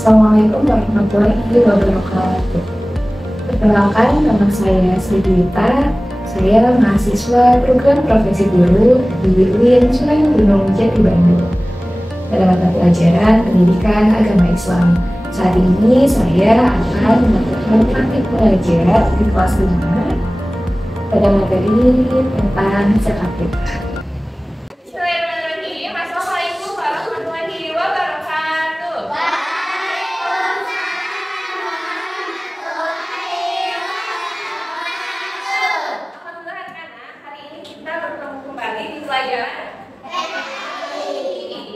Assalamualaikum warahmatullahi wabarakatuh. Perkenalkan, nama saya Sri Dita. Saya mahasiswa program profesi guru di UIN Sunan Gunung Jati Bandung pada mata pelajaran Pendidikan Agama Islam. Saat ini saya akan melakukan praktik belajar di kelas 5 pada materi tentang zakat fitrah. Assalamualaikum warahmatullahi wabarakatuh. Alhamdulillah anak, hari ini kita bertemu kembali di pelajaran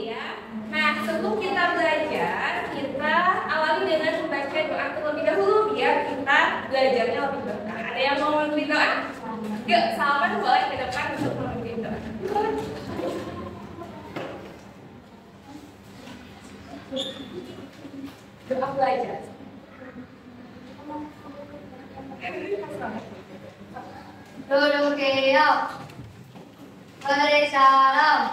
iya. Nah, sebelum kita belajar, kita awali dengan membaca doa terlebih dahulu biar kita belajarnya lebih berkah. Ada yang mau memimpin doa? Yuk, salaman boleh ke depan untuk memimpin doa. Doa belajar. Dudukio, beri salam.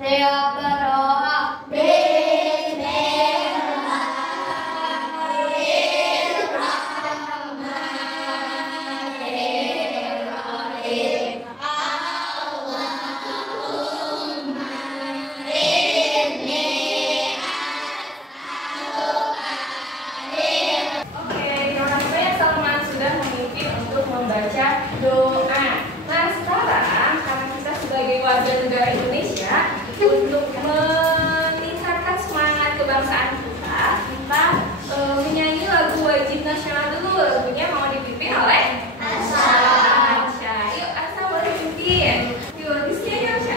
Siap berdoa. Membaca doa. Nah, sekarang karena kita sebagai warga negara Indonesia, untuk meningkatkan semangat kebangsaan kita menyanyi lagu wajib nasional dulu. Lagunya mau dipimpin oleh Asya. Yuk, Asya boleh pimpin. Yuk, di sini ya, Asya.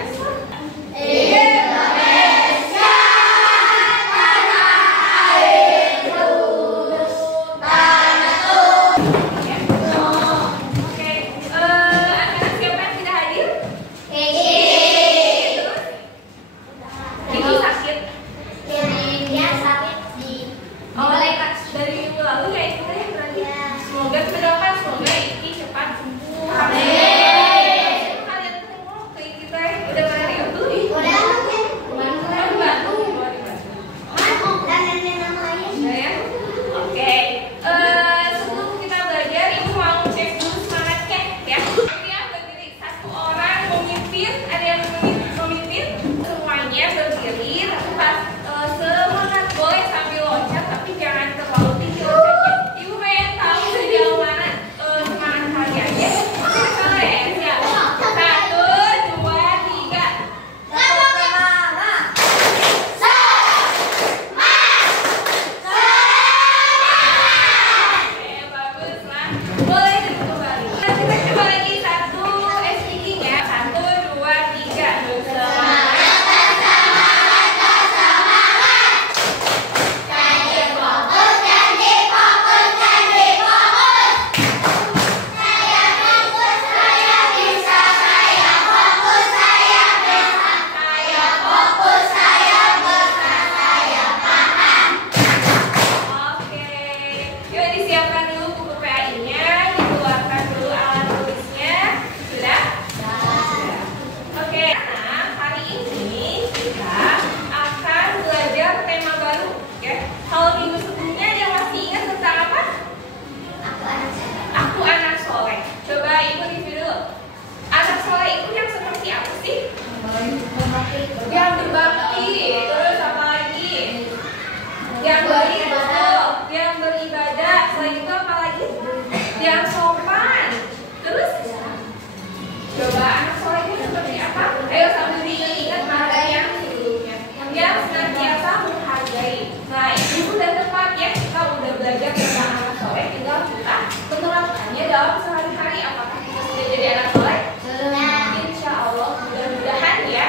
Yang berbakti, terus apa lagi? Yang baik, betul. Yang beribadah, selain itu apa lagi? Yang sopan. Terus? Coba anak soleh itu seperti apa? Ayo sambil diingat mara yang sebelumnya. Yang senantiasa menghargai. Nah, itu sudah tepat ya. Kita udah belajar tentang anak soleh, tinggal kita menerapkannya dalam sehari-hari. Apakah kita sudah jadi anak soleh? Insya Allah, mudah-mudahan ya.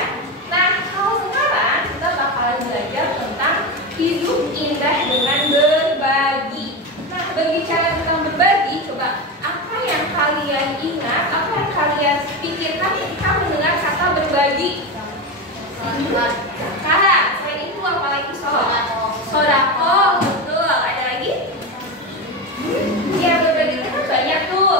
Nah, kalau sekarang kita bakalan belajar tentang hidup indah dengan berbagi. Nah, berbicara tentang berbagi, coba apa yang kalian ingat, apa yang kalian pikirkan ketika mendengar kata berbagi? Zakat. Selain itu apa lagi? Sodako. Betul. Ada lagi? Ya, berbagi itu kan banyak tuh.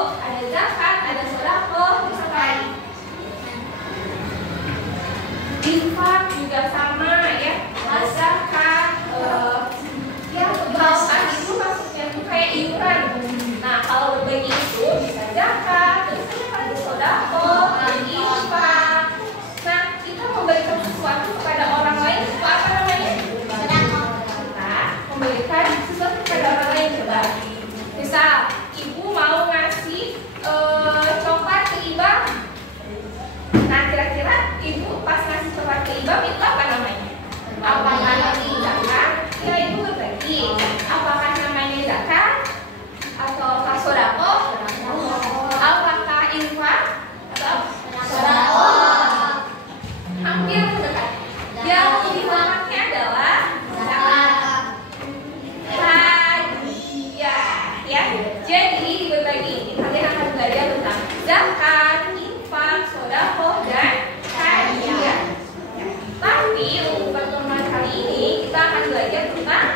belajar tentang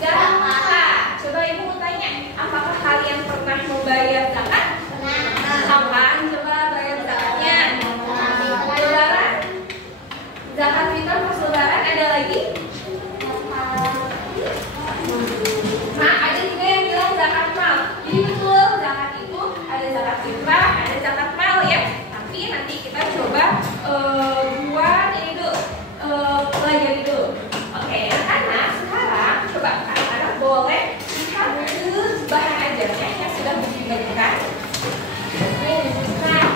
zakat. Coba ibu mau tanya, apakah kalian pernah membayar zakat? Kapan coba bayar zakatnya? Lebaran? Zakat fitrah pas lebaran ada lagi? Nah, ada juga yang bilang zakat mal. Jadi betul, zakat itu ada zakat fitrah, ada zakat mal ya. Tapi nanti kita coba buat ini dulu, pelajari dulu. Oke, anak-anak sekarang coba anak-anak boleh lihat ke bahan ajarnya yang sudah dibagikan. Nah,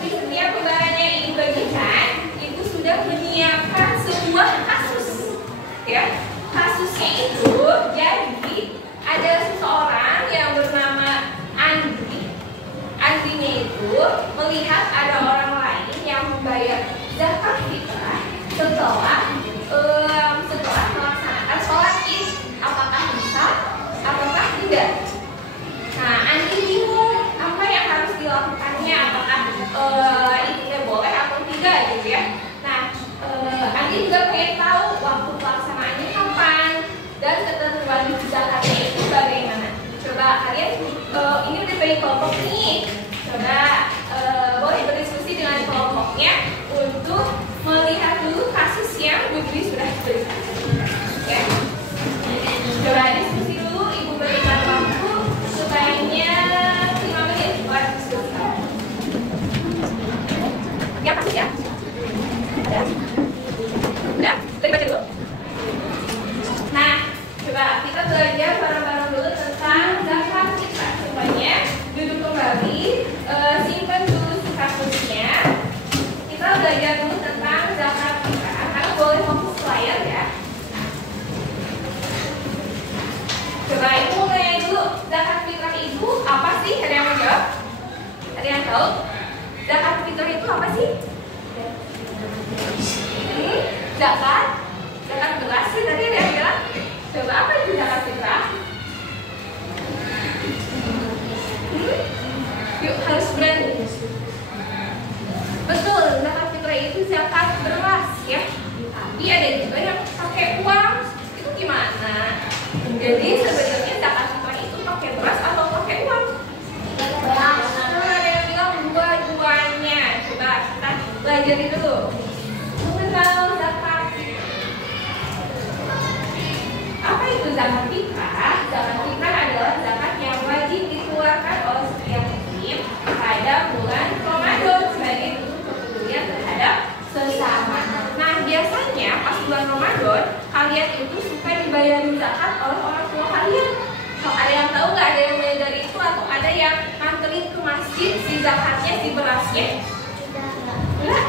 di setiap bahannya yang dibagikan, ibu sudah menyiapkan sebuah kasus, ya. Kasusnya itu jadi ada seseorang yang bernama Andri. Andrinya itu melihat ada orang lain yang membayar zakat fitrah setelah melaksanakan sholat Id. Apakah bisa? Apakah tidak? Nah, Andri bingung apa yang harus dilakukannya. Apakah itu boleh atau tidak gitu ya? Nah, Andri juga pengen tahu waktu pelaksanaannya kapan dan ketentuan zakatnya itu bagaimana. Coba kalian ini udah bagi kelompok nih. Coba boleh berdiskusi dengan kelompoknya untuk melihat dulu kasus yang Bu Dwi sudah berikan. Ya. Coba diskusi dulu, ibu berikan waktu supaya 5 menit buat diskusi. Ya kasus ya. Ada. Udah, kita baca dulu. Nah, coba kita belajar bareng-bareng dulu tentang zakat fitrah. Semuanya duduk kembali, simpan dulu kasusnya. Kita belajar dulu tentang zakat fitrah. Anak boleh fokus layar ya. Coba ibu tanya dulu, zakat fitrah itu apa sih? Ada yang mau jawab? Ada yang tahu? Zakat fitrah itu apa sih? Zakat beras sih tadi ada yang bilang. Coba apa itu zakat fitrah? Yuk harus berani. Betul, zakat fitrah itu zakat beras ya. Tapi ada juga yang pakai uang. Itu gimana? Jadi sebenarnya zakat fitrah itu pakai beras atau pakai uang? Nah, ada yang bilang dua-duanya. Coba kita pelajari dulu. Mengenal zakat fitrah. Apa itu zakat fitrah? Zakat fitrah adalah zakat yang wajib dikeluarkan oleh setiap muslim pada bulan Ramadan sebagai bentuk kepedulian terhadap sesama. Nah, biasanya pas bulan Ramadan kalian itu suka dibayarin zakat oleh orang tua kalian. So, ada yang tahu nggak ada yang mulai dari itu atau ada yang nganterin ke masjid si zakatnya, si berasnya? Enggak.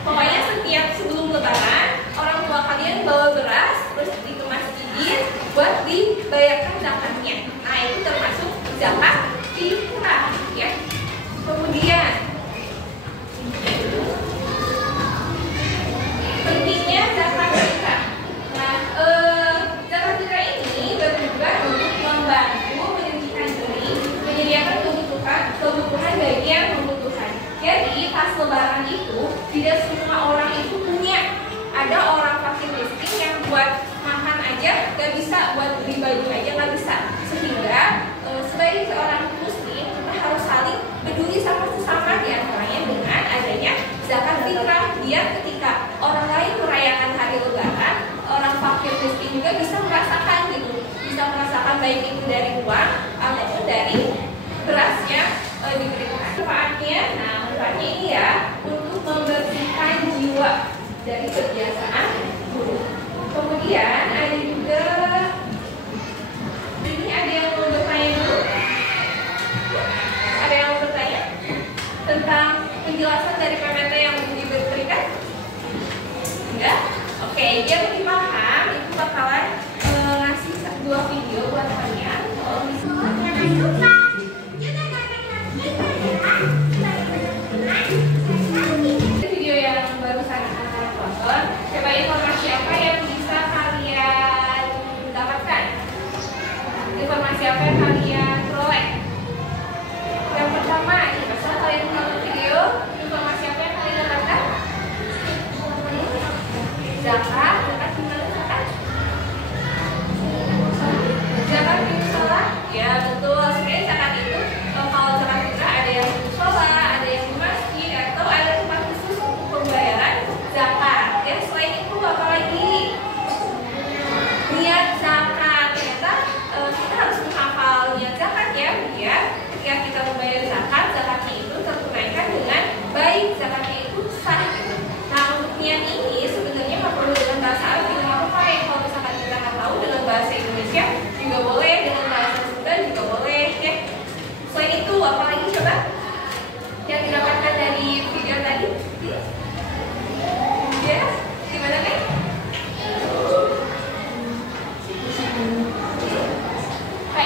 Pokoknya setiap sebelum lebaran orang tua kalian bawa beras terus dikemasjidin buat dibayarkan zakatnya. Nah, itu termasuk zakat fitrah ya. Kemudian pentingnya zakat fitrah. Nah, zakat fitrah ini bertujuan untuk membantu menyediakan diri, menyediakan kebutuhan bagi yang membutuhkan. Jadi pas lebaran itu tidak semua orang itu punya. Ada orang fakir miskin yang buat makan aja gak bisa, buat beli baju aja gak bisa. Sehingga sebagai seorang muslim kita harus saling peduli sama sesama, diantaranya dengan adanya zakat fitrah. Biar ketika orang lain merayakan hari lebaran, orang fakir miskin juga bisa merasakan gitu, bisa merasakan baik itu dari uang ataupun dari berasnya diberikan. Manfaatnya, nah manfaatnya ini ya untuk membersihkan jiwa dari kebiasaan buruk. Kemudian ada juga ini ada yang mau bertanya dulu? Ada yang mau bertanya tentang penjelasan dari PPT yang diberikan? Enggak? Oke, biar lebih paham, itu bakalan ngasih 2 video buat kalian. Kalau misalnya video yang barusan anak-anak tonton, coba informasi apa yang bisa kalian dapatkan? Informasi apa yang kalian peroleh? Yang pertama, setelah kalian menonton video, informasi apa yang kalian dapatkan? Zakat Ya betul, sebenarnya zakat itu kalau zakat fitrah ada yang di musola, ada yang di masjid, atau ada tempat khusus untuk pembayaran zakat. Ya selain itu apalagi niat zakat, ternyata kita harus menghafal niat zakat ya, biar ketika kita membayar zakat, zakatnya itu tertunaikan dengan baik, zakatnya itu sah. Nah untuk niat ini sebenarnya nggak perlu dengan bahasa Arab juga nggak apa-apa ya. Kalau misalkan kita nggak tahu dengan bahasa Indonesia juga boleh, dengan bahasa Sunda juga boleh ya. Selain itu apalagi coba yang didapatkan dari video tadi? Ya, gimana nih?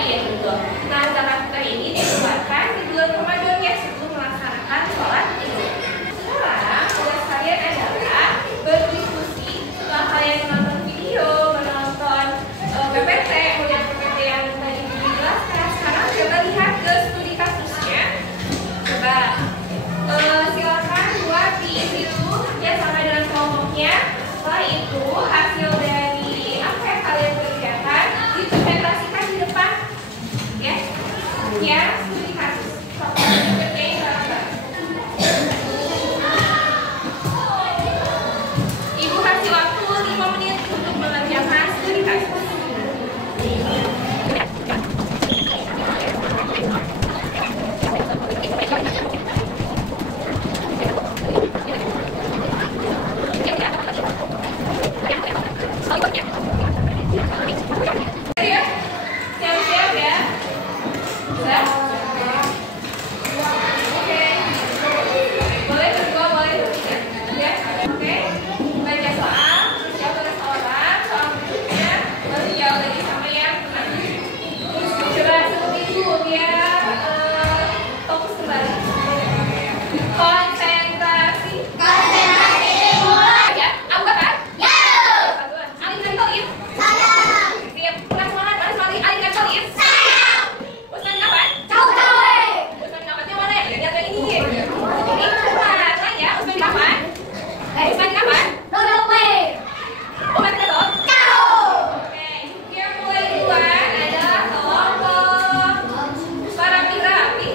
Iya betul. Nah zakat fitrah ini dikeluarkan di bulan Ramadan ya, sebelum melaksanakan sholat Idul. Sekarang tugas kalian adalah berdiskusi setelah kalian menonton video, menonton PPT, kemudian PPT yang tadi dijelaskan. Sekarang coba lihat ke studi kasusnya. Coba silakan buat diisi dulu ya sama dengan kelompoknya. Setelah itu hasil dari apa yang kalian kerjakan dipresentasikan di depan ya. Ya, studi kasus. Kerjain bareng-bareng. Ibu kasih waktu 5 menit untuk mengerjakan studi kasus. Ya, siap-siap ya. Sudah? Oke. Boleh berdua, boleh bertiga. Ya, oke. Baca soal, terus jawab oleh seorang, soal berikutnya, terus jawab lagi sama yang benar. Terus coba sebut ibu biar fokus kembali. Konsentrasi. Ya, Abu Bakar? Ya. Bagus. Ali dan Toib? Siap. Kurang semangat, mana semangat? Ali dan Toib? Usman kapan? Usman kapannya mana ya? Lihat yang ini. Ini cepat lah ya. Usman kapan? Usman kapan? Umat ketok? Oke. Yang mulai duluan adalah kelompok para rapi.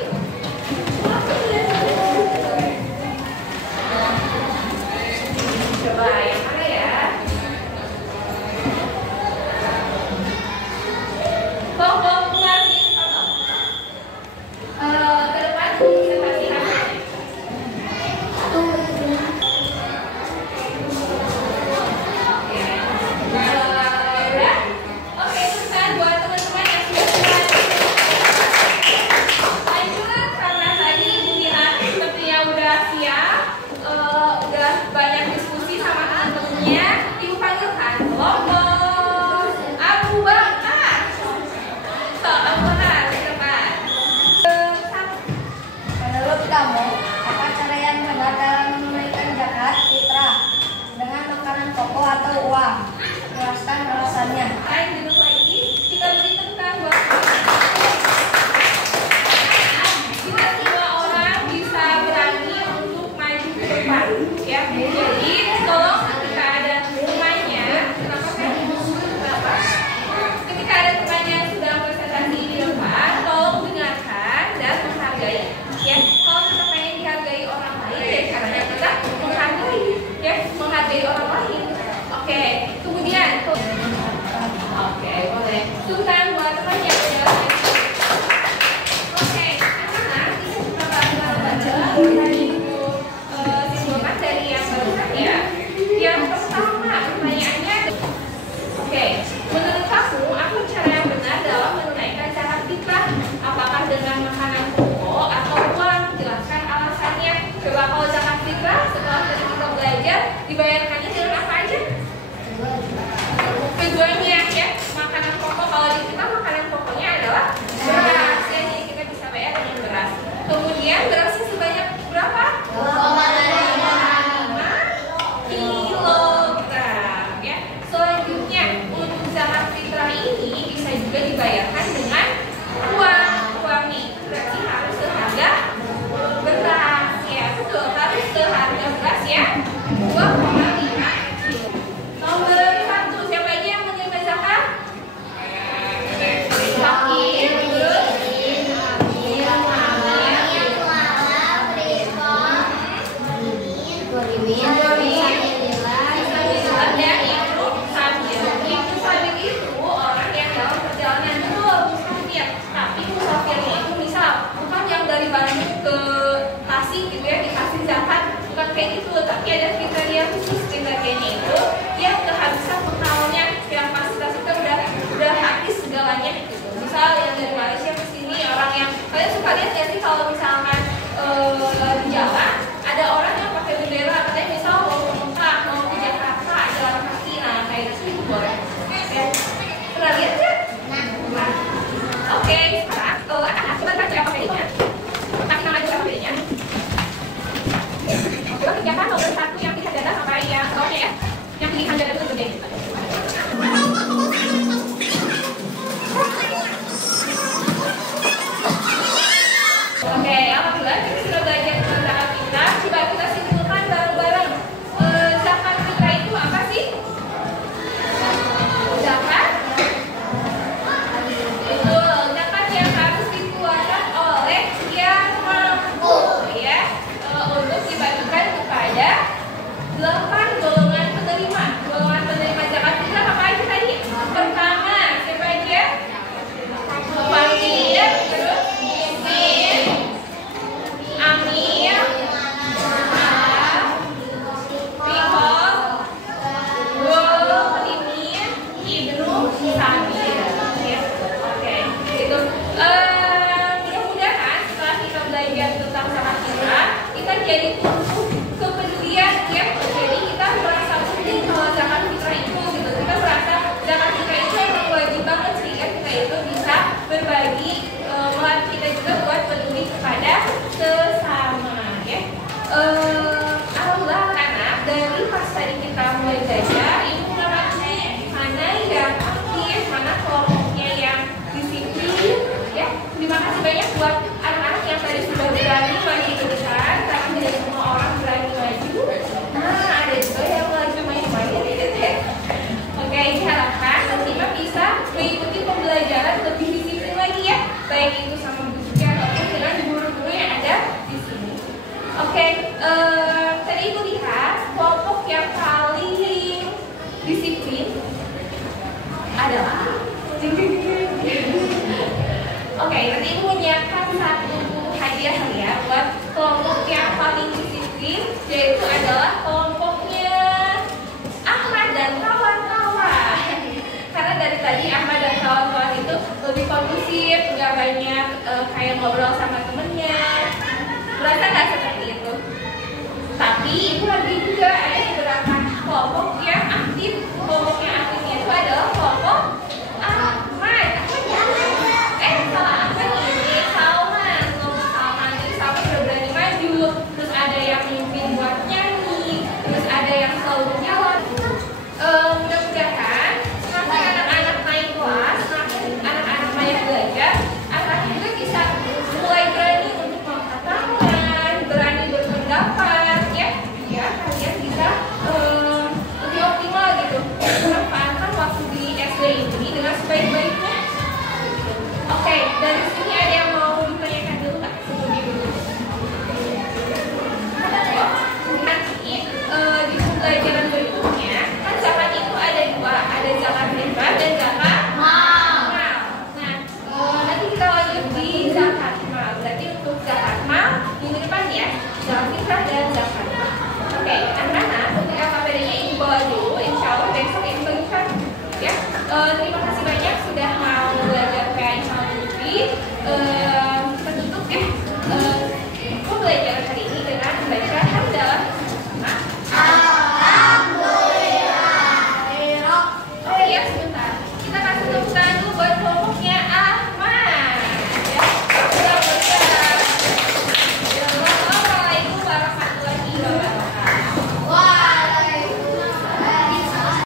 Coba yang mana ya? Kelompok pengartin contoh. Ke depan presentasi hasilnya. Udah? Oke, terusan buat teman-teman yang sudah selesai. Lanjut, karena tadi Ibu bilang sepertinya udah siap, udah banyak diskusi sama teman-temannya. Ibu panggilkan kelompok Abu Bakar. So, Abu Bakar, ke depan. Menurut kamu, apa cara yang benar dalam menunaikan zakat fitrah? Dengan makanan pokok atau uang? Jelaskan alasannya. Lain duduk lagi, kita beri tentang buat kita semua orang bisa berani untuk maju ke depan ya. Jadi tolong ketika ada temannya, kenapa? Ketika ada temannya yang sedang presentasi di depan, tolong dengarkan dan menghargai ya. Kalau kita pengen dihargai orang lain, ya caranya kita menghargai ya, menghargai orang lain. Oke, kemudian oke, boleh. Tunggu buat temannya. Oke, anak-anak bisa coba baca dari buku simpulkan dari yang barusan ya. Yang pertama pertanyaannya, oke, menurut kamu apa cara yang benar dalam menunaikan zakat fitrah? Apakah dengan makanan pokok atau uang? Jelaskan alasannya. Coba kalau zakat fitrah setelah tadi kita belajar dibayarkannya dengan apa aja? Keduanya ya, makanan pokok. Kalau di kita makanan pokoknya adalah beras ya, jadi kita bisa bayar dengan beras. Kemudian berasnya sebanyak berapa? 2,5 kilogram ya. Selanjutnya untuk zakat fitrah ini bisa juga dibayarkan dengan uang. Uangnya itu berarti harus seharga beras ya, betul, harus seharga beras ya. 2,5 kilo. Nomor 1, siapa aja yang menerima kalian lihat sih kalau misalkan di jalan ada orang yang pakai bendera, katanya misal mau ke Mekah, mau ke Jakarta, jalan kaki, nah kayak gitu boleh. Pernah lihat kan? Nah, oke, sekarang coba baca apa bedanya. Kasih nama juga apa bedanya. Coba kerjakan nomor 1 yang pilihan dada sama yang bawahnya ya. Yang pilihan dada itu gede. Oke, alhamdulillah kita sudah belajar tentang zakat fitrah. Coba kita simpulkan bareng-bareng. Zakat fitrah itu apa sih? Zakat? Betul, zakat yang harus dikeluarkan oleh yang mampu, ya, untuk dibagikan kepada 8 golongan penerima. Golongan penerima zakat fitrah apa aja tadi? Pertama, siapa aja? Fakir, terus miskin, amil, pikol, muslimin, ibnu sabil. Ya, oke. Itu mudah-mudahan setelah kita belajar tentang zakat fitrah, kita jadi tumbuh kepedulian ya. Jadi kita merasa penting kalau zakat fitrah itu gitu. Kita merasa zakat fitrah itu emang wajib banget sih ya, kita itu bisa berbagi, melatih kita juga buat peduli kepada sesama ya. Alhamdulillah anak dari pas tadi kita mulai belajar ini mengerti mana yang aktif, mana kelompoknya yang disiplin ya. Terima kasih banyak buat anak-anak yang tadi sudah berani maju ke depan, karena tidak semua orang berani maju. Nah, ada juga yang lagi main-main gitu ya. Oke, diharapkan nanti bisa mengikuti pembelajaran lebih disiplin lagi ya, baik itu sama bukunya ataupun dengan guru-guru yang ada di sini. Oke, tadi ibu lihat kelompok yang paling disiplin adalah oke, nanti ibu menyiapkan satu hadiah ya buat kelompok yang paling disiplin, yaitu adalah kelompoknya Ahmad dan kawan-kawan. Karena dari tadi Ahmad dan kawan-kawan itu lebih kondusif, nggak banyak kayak ngobrol sama temennya. Merasa nggak seperti itu? Tapi ibu lagi juga ada beberapa kelompok yang aktif. Kelompok yang aktifnya itu adalah kelompok Ahmad. Salah apa ini? Salman. Kelompok Salman. Jadi Salman udah berani maju. Terus ada yang mimpin buat nyanyi. Terus ada yang selalu menjawab. Mudah-mudahan semakin anak-anak naik kelas, semakin anak-anak banyak belajar, anak-anak juga bisa mulai berani untuk mengangkat tangan, berani berpendapat, ya, kalian bisa lebih optimal gitu, memanfaatkan waktu di SD ini dengan sebaik-baiknya. Oke, dari sini ada yang mau ditanyakan dulu nggak sebelum dulu? Nanti di pembelajaran berikutnya kan zakat itu ada dua, ada zakat fitrah dan zakat mal. Nah, nanti kita lanjut di zakat mal. Berarti untuk zakat mal minggu depan ya, zakat fitrah dan zakat mal. Oke, anak-anak untuk apa bedanya ibu bawa dulu, insya Allah besok ibu bagikan ya. Terima kasih.